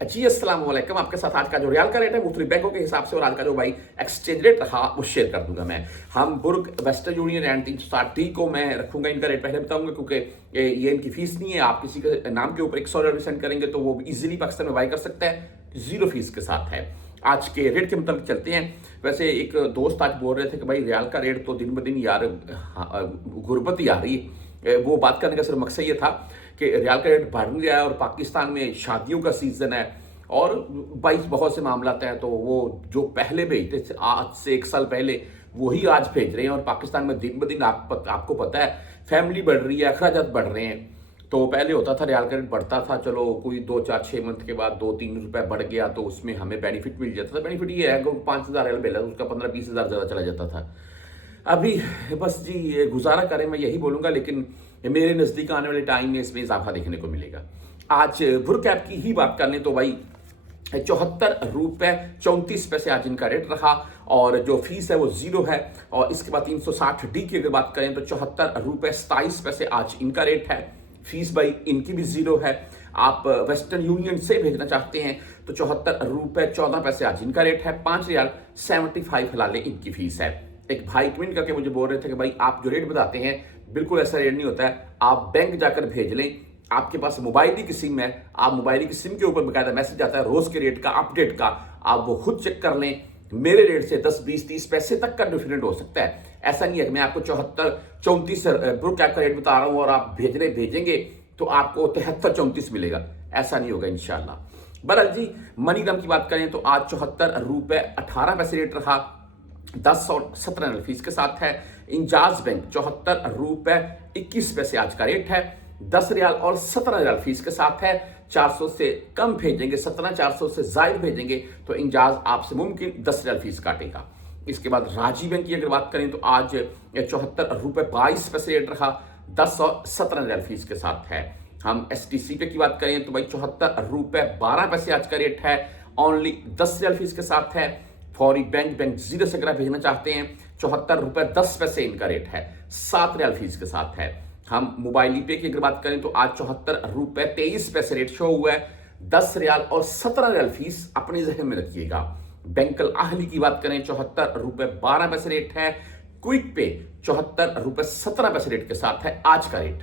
जी अस्सलाम वालेकुम। आपके साथ आज का जो रियाल का रेट है मुख्तलिफ बैंकों के हिसाब से और आज का जो भाई एक्सचेंज रेट रहा वो शेयर कर दूंगा मैं। हम बुर्ग, वेस्टर्न यूनियन एंड 360 को मैं रखूंगा, इनका रेट पहले बताऊंगा क्योंकि ये इनकी फीस नहीं है। आप किसी के नाम के ऊपर $100 सेंड करेंगे तो वो इजीली पाकिस्तान में बाई कर सकता है, जीरो फीस के साथ है। आज के रेट के मुताबिक चलते हैं। वैसे एक दोस्त आज बोल रहे थे कि भाई रियाल का रेट तो दिन ब दिन यार गुर्बत ही आ रही है। वो बात करने का सिर्फ मकसद ये था कि रियाल का रेट बढ़ नहीं रहा है और पाकिस्तान में शादियों का सीजन है और बाईस बहुत से मामला हैं, तो वो जो पहले भेजते थे आज से 1 साल पहले वही आज भेज रहे हैं। और पाकिस्तान में दिन ब दिन आपको पता है फैमिली बढ़ रही है, अखराजात बढ़ रहे हैं। तो पहले होता था रियाल का रेट बढ़ता था, चलो कोई 2 4 6 मंथ के बाद 2 3 रुपए बढ़ गया तो उसमें हमें बेनिफिट मिल जाता था। बेनिफिट ये है कि 5,000 रियाल मिला तो उसका 15-20 हज़ार ज़्यादा चला जाता था। अभी बस जी ये गुजारा करें, मैं यही बोलूंगा, लेकिन मेरे नज़दीक आने वाले टाइम में इसमें इजाफा देखने को मिलेगा। आज बुर कैप की ही बात करने तो भाई ₹74.34 आज इनका रेट रहा और जो फीस है वो जीरो है। और इसके बाद 360D की अगर बात करें तो ₹74.27 आज इनका रेट है। फीस भाई इनकी भी जीरो है। आप वेस्टर्न यूनियन से भेजना चाहते हैं तो ₹74.14 आज इनका रेट है। ₹5.75 हलाले इनकी फीस है। एक भाई कमेंट करके मुझे बोल रहे थे कि भाई आप जो रेट बताते हैं बिल्कुल ऐसा रेट नहीं होता है, आप बैंक जाकर भेज लें। आपके पास मोबाइल की सिम है, आप मोबाइल की सिम के ऊपर बकायदा मैसेज आता है रोज के रेट का, अपडेट का, आप वो खुद चेक कर लें। मेरे रेट से 10 20 30 पैसे तक का डिफरेंट हो सकता है। ऐसा नहीं है कि मैं आपको 74-34 ब्रू कैप का रेट बता रहा हूं और आप भेजेंगे तो आपको 73-34 मिलेगा, ऐसा नहीं होगा इंशाल्लाह। बहरहाल जी मनी ग्राम की बात करें तो आज ₹74.18 रेट रहा, 10 और 17 फीस के साथ है। इंजाज बैंक ₹74.21 आज का रेट है, 10 रियाल और 17 रियाल फीस के साथ है। 400 से कम भेजेंगे 17, 400 से जायद भेजेंगे तो इंजाज आपसे मुमकिन 10 रियाल फीस काटेगा। इसके बाद राजी बैंक की अगर बात करें तो आज ₹74.22 रेट रहा, 10 और 17 रियाल फीस के साथ है। हम STC पे की बात करें तो भाई ₹74.12 आज का रेट है, ओनली 10 रियाल फीस के साथ है। फौरी बैंक जीरो से अगर भेजना चाहते हैं ₹74.10 इनका रेट है, 7 रियाल फीस के साथ है। हम मोबाइल पे की अगर बात करें तो आज ₹74.23 रेट शो हुआ है, 10 रियाल और 17 रियाल फीस अपने जहन में रखिएगा। बैंकल आहली की बात करें ₹74.12 रेट है। क्विक पे ₹74.17 रेट के साथ है आज का रेट।